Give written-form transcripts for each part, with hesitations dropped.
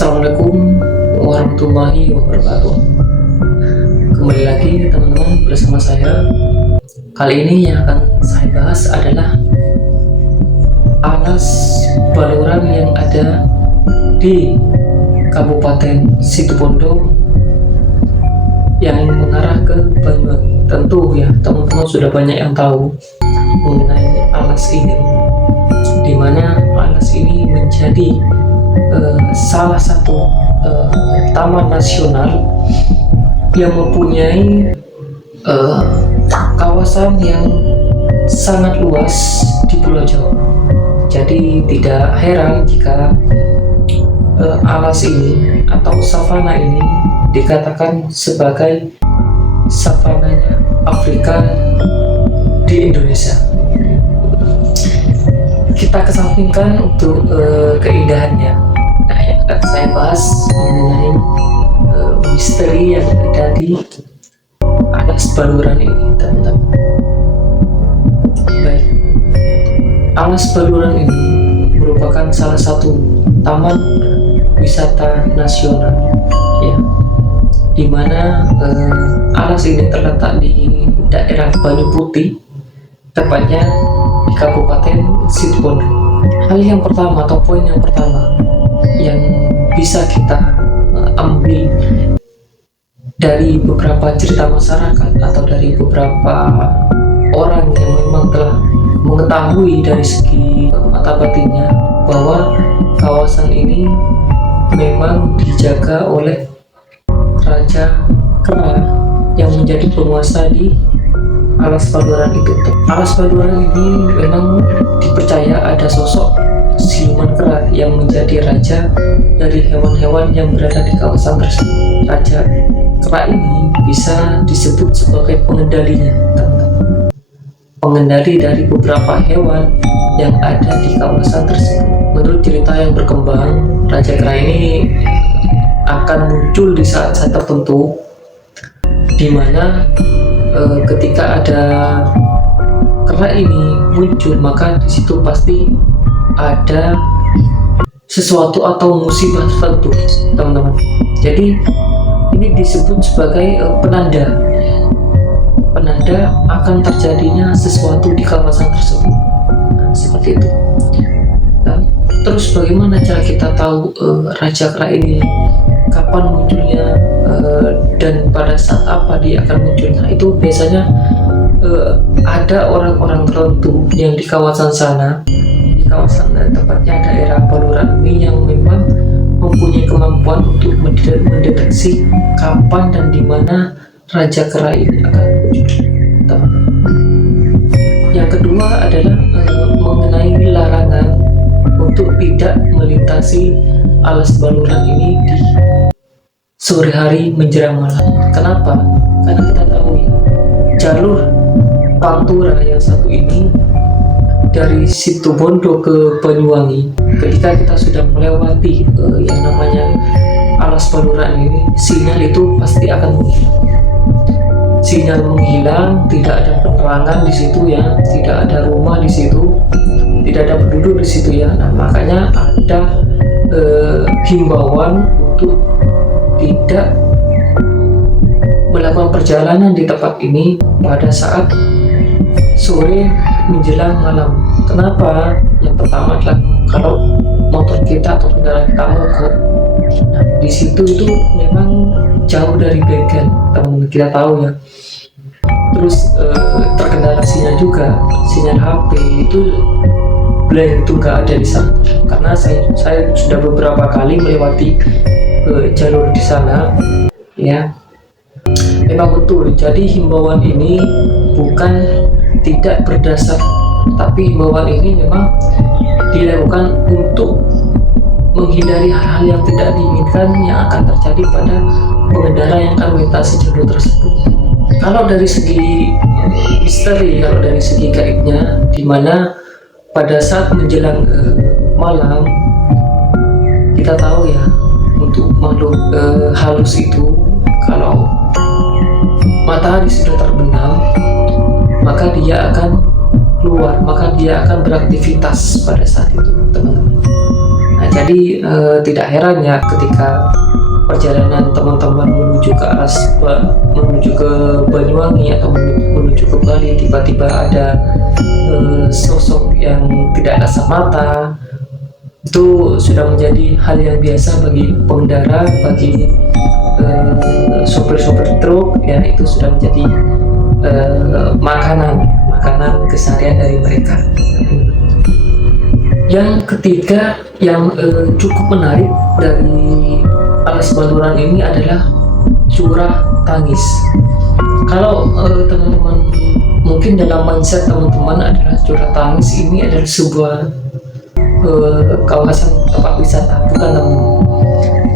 Assalamualaikum warahmatullahi wabarakatuh. Kembali lagi teman-teman bersama saya. Kali ini yang akan saya bahas adalah alas baluran yang ada di Kabupaten Situbondo yang mengarah ke Banyuwangi. Tentu ya teman-teman sudah banyak yang tahu mengenai alas ini, di mana alas ini menjadi salah satu taman nasional yang mempunyai kawasan yang sangat luas di Pulau Jawa. Jadi tidak heran jika alas ini atau savana ini dikatakan sebagai savananya Afrika di Indonesia. Kita kesampingkan untuk keindahannya. Nah, yang akan saya bahas mengenai misteri yang ada di alas baluran ini, teman-teman. Baik, alas baluran ini merupakan salah satu taman wisata nasional, ya, di mana alas ini terletak di daerah Banyu Putih, tepatnya di Kabupaten Situbondo. Hal yang pertama atau poin yang pertama yang bisa kita ambil dari beberapa cerita masyarakat atau dari beberapa orang yang memang telah mengetahui dari segi mata batinnya bahwa kawasan ini memang dijaga oleh Raja Kera yang menjadi penguasa di alas baluran itu. Alas baluran ini memang dipercaya ada sosok siluman kera yang menjadi raja dari hewan-hewan yang berada di kawasan tersebut. Raja Kera ini bisa disebut sebagai pengendalinya, teman-teman. Pengendali dari beberapa hewan yang ada di kawasan tersebut. Menurut cerita yang berkembang, Raja Kera ini akan muncul di saat-saat tertentu, di mana ketika ada kera ini muncul, maka di situ pasti ada sesuatu atau musibah tertentu, teman-teman. Jadi ini disebut sebagai penanda akan terjadinya sesuatu di kawasan tersebut. Nah, seperti itu. Nah, terus bagaimana cara kita tahu Raja Kera ini kapan munculnya dan pada saat apa dia akan muncul? Nah, itu biasanya ada orang-orang tertentu yang di kawasan sana, di kawasan tepatnya daerah baluran ini, yang memang mempunyai kemampuan untuk mendeteksi kapan dan di mana Raja Kera ini akan muncul. Yang kedua adalah mengenai larangan untuk tidak melintasi alas baluran ini di sore hari menjelang malam. Kenapa? Karena kita tahu ya, jalur Pantura yang satu ini dari Situbondo ke Banyuwangi, ketika kita sudah melewati yang namanya alas baluran ini, sinyal itu pasti akan menghilang. Sinyal menghilang, tidak ada penerangan di situ ya, tidak ada rumah di situ, tidak ada penduduk di situ ya. Nah, makanya ada himbauan untuk tidak melakukan perjalanan di tempat ini pada saat sore menjelang malam. Kenapa? Yang pertama adalah kalau motor kita atau kendaraan kita mogok, nah, di situ itu memang jauh dari bengkel, teman-teman, kita tahu ya. Terus terkendala sinyal juga, sinyal HP itu blank, itu nggak ada di sana. Karena saya sudah beberapa kali melewati jalur di sana, ya. Memang betul. Jadi himbauan ini bukan tidak berdasar, tapi himbauan ini memang dilakukan untuk menghindari hal-hal yang tidak diinginkan yang akan terjadi pada pengendara yang akan melintasi jalur tersebut. Kalau dari segi misteri, kalau dari segi gaibnya, di mana pada saat menjelang malam, kita tahu ya, untuk makhluk halus itu, kalau matahari sudah terbenam, maka dia akan keluar, maka dia akan beraktivitas pada saat itu, teman-teman. Nah, jadi tidak heran ya ketika perjalanan teman-teman menuju ke Banyuwangi atau menuju ke Bali, tiba-tiba ada sosok yang tidak kasat mata. Itu sudah menjadi hal yang biasa bagi pengendara, bagi sopir-sopir truk ya, itu sudah menjadi makanan keseharian dari mereka. Yang ketiga yang cukup menarik dari Alas Baluran ini adalah curah tangis. Kalau teman-teman mungkin dalam mindset teman-teman adalah curah tangis ini adalah sebuah kawasan tempat wisata, bukan teman.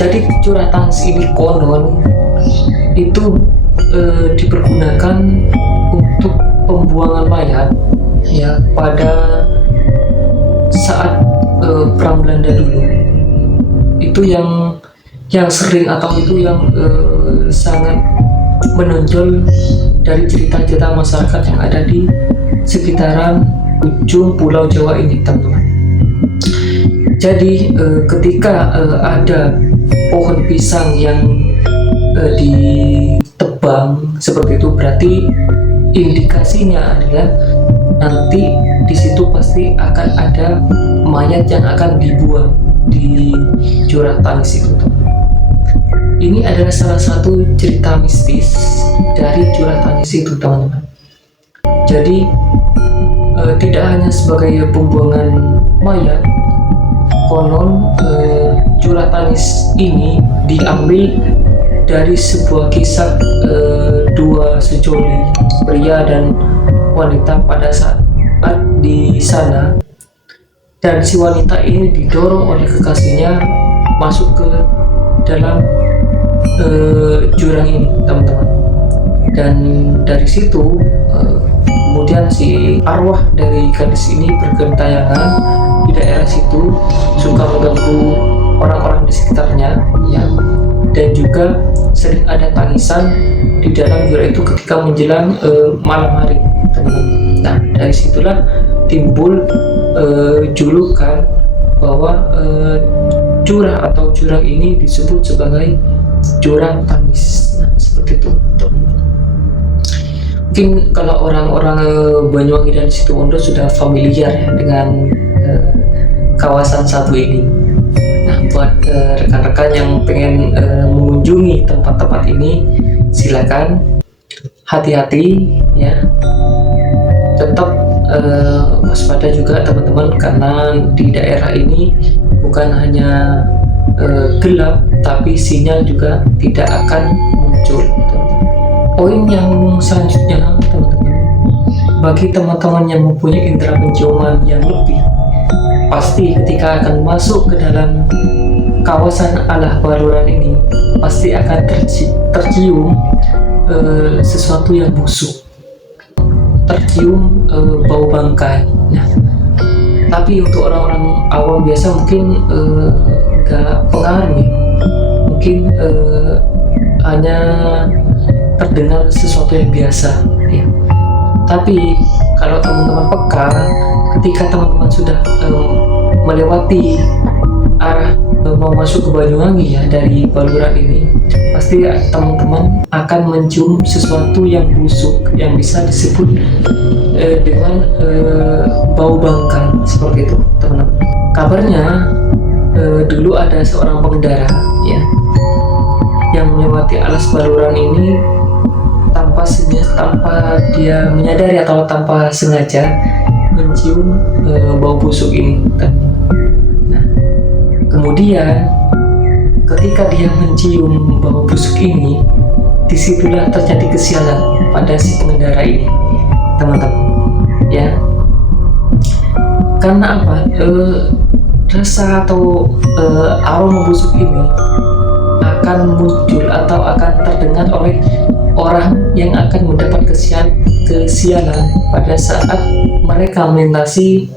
Jadi curah tangis ini konon itu dipergunakan untuk pembuangan mayat ya pada saat perang Belanda dulu. Itu yang sering atau itu yang sangat menonjol dari cerita-cerita masyarakat yang ada di sekitaran ujung Pulau Jawa ini, teman-teman. Jadi ketika ada pohon pisang yang ditebang seperti itu, berarti indikasinya adalah nanti di situ pasti akan ada mayat yang akan dibuang di curah tangis itu. Ini adalah salah satu cerita mistis dari curah tangis itu, teman-teman. Jadi tidak hanya sebagai pembuangan mayat, konon curah tangis ini diambil dari sebuah kisah dua sejoli, pria dan wanita pada saat di sana, dan si wanita ini didorong oleh kekasihnya masuk ke dalam jurang ini, teman-teman. Dan dari situ kemudian si arwah dari gadis ini bergentayangan di daerah situ, suka mengganggu orang-orang di sekitarnya ya, dan juga sering ada tangisan di dalam jurang itu ketika menjelang malam hari, teman-teman. Nah, dari situlah timbul julukan bahwa curah atau jurang ini disebut sebagai jurang tangis. Nah, seperti itu, teman-teman. Mungkin kalau orang-orang Banyuwangi dan Situbondo sudah familiar ya dengan kawasan satu ini. Nah, buat rekan-rekan yang pengen mengunjungi tempat-tempat ini, silakan hati-hati ya, tetap waspada juga, teman-teman, karena di daerah ini bukan hanya gelap, tapi sinyal juga tidak akan muncul. Poin yang selanjutnya, teman-teman, bagi teman-teman yang mempunyai indera penciuman yang lebih, pasti ketika akan masuk ke dalam kawasan Alas Baluran ini pasti akan tercium sesuatu yang busuk, tercium bau bangkai. Nah, tapi untuk orang-orang awam biasa mungkin nggak pengaruh ya. Mungkin hanya terdengar sesuatu yang biasa ya. Tapi kalau teman-teman peka, ketika teman-teman sudah melewati arah mau masuk ke Banyuwangi ya dari Baluran ini, pasti teman-teman akan mencium sesuatu yang busuk yang bisa disebut dengan bau bangkai seperti itu, teman-teman. Kabarnya dulu ada seorang pengendara ya yang melewati Alas Baluran ini tanpa dia menyadari atau tanpa sengaja mencium bau busuk ini. Nah, kemudian ketika dia mencium bau busuk ini, disitulah terjadi kesialan pada si pengendara ini, teman-teman ya. Karena apa? Rasa atau aroma busuk ini akan muncul atau akan terdengar oleh orang yang akan mendapat kesialan pada saat mereka melintasi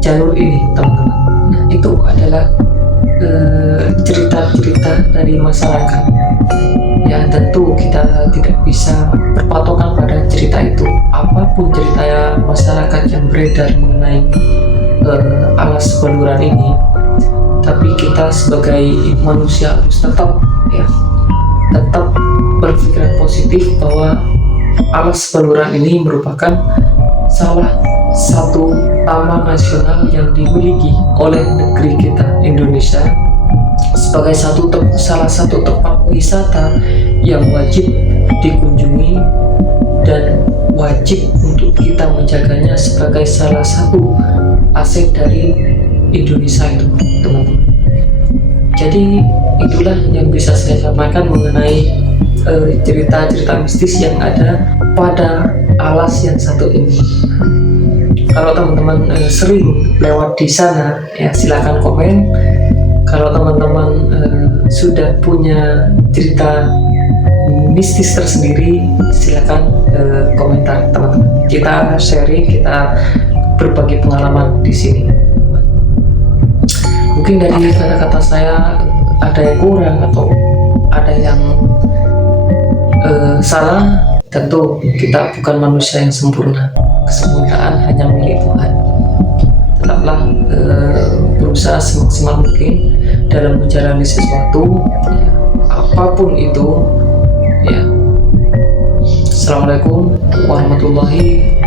jalur ini, teman-teman. Nah, itu adalah cerita-cerita dari masyarakat ya. Tentu kita tidak bisa berpatokan pada cerita itu. Apapun cerita masyarakat yang beredar mengenai Alas Baluran ini, tapi kita sebagai manusia harus tetap berpikiran positif bahwa alas Baluran ini merupakan salah satu taman nasional yang dimiliki oleh negeri kita Indonesia sebagai salah satu tempat wisata yang wajib dikunjungi dan wajib untuk kita menjaganya sebagai salah satu aset dari Indonesia itu, teman-teman. Jadi itulah yang bisa saya sampaikan mengenai cerita-cerita mistis yang ada pada alas yang satu ini. Kalau teman-teman sering lewat di sana, ya silakan komen. Kalau teman-teman sudah punya cerita mistis tersendiri, silakan komentar, teman-teman. Kita sharing, kita berbagi pengalaman di sini. Mungkin dari kata-kata saya ada yang kurang atau ada yang salah. Tentu kita bukan manusia yang sempurna, kesempurnaan hanya milik Tuhan. Tetaplah berusaha semaksimal mungkin dalam menjalani sesuatu, ya, apapun itu, ya. Assalamualaikum warahmatullahi